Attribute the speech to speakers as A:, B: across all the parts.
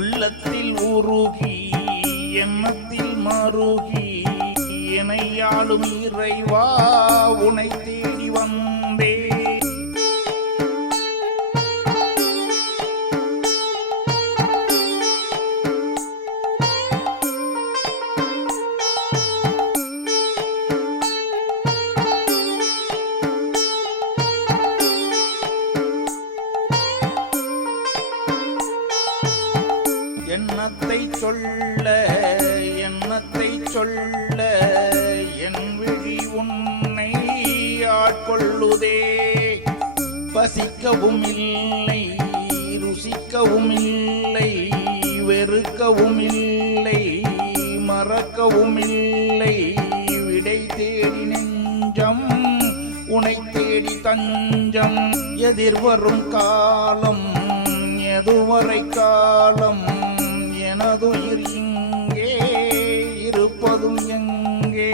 A: உள்ளத்தில் உருகி எண்ணத்தில் மருகி இணையாளும் இறைவா உனை தேடி வந்த என்னத்தை சொல்ல என்னத்தை சொல்ல என் விழி உன்னை ஆட்கொள்ளுதே. பசிக்கவும் இல்லை ருசிக்கவும் இல்லை வெறுக்கவும் இல்லை மறக்கவும் இல்லை. விடை தேடி நெஞ்சம் உனை தேடி தஞ்சம் எதிர்வரும் காலம் எதுவரை காலம் எனதுயிர் இங்கே இருப்பதும் எங்கே?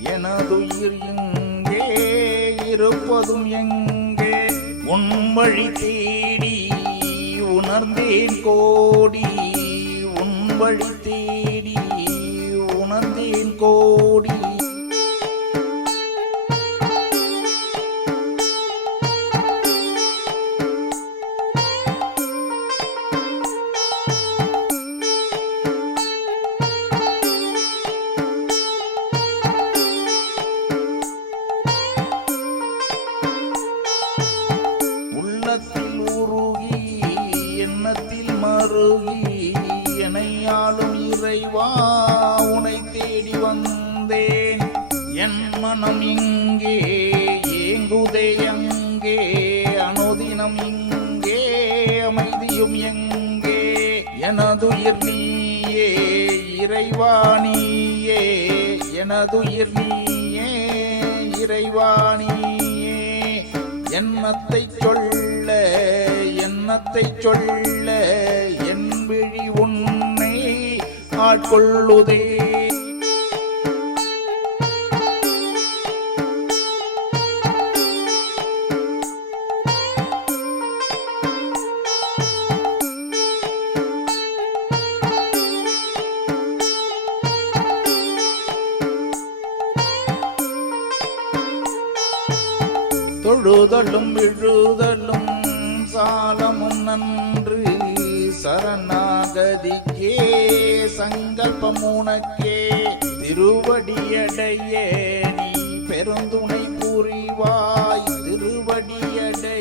A: எனதுயிர் இங்கே இருப்பதும் எங்கே? உன் வழி தேடி உணர்ந்தேன் கோடி. உன் வழி தேடி உணர்ந்தேன் கோடி. அருகி மருகி எனையாளும் இறைவா உனை தேடி வந்தேன். என் மனம் இங்கே ஏங்குதே அங்கே அனுதினம் இங்கே அமைதியும் எங்கே. எனதுயிர் நீயே இறைவா நீயே எனதுயிர் நீயே இறைவா நீயே. எண்ணத்தை சொல்ல எண்ணத்தை சொல்ல ஆட்கொள்ளுதே தொழுதலும் விழுதலும் சாலமும் நன்று சரணாகதிக்கே. சங்கல்பம் உனக்கே திருவடியடையே நீ பெருந்துணை புரிவாய் திருவடியடை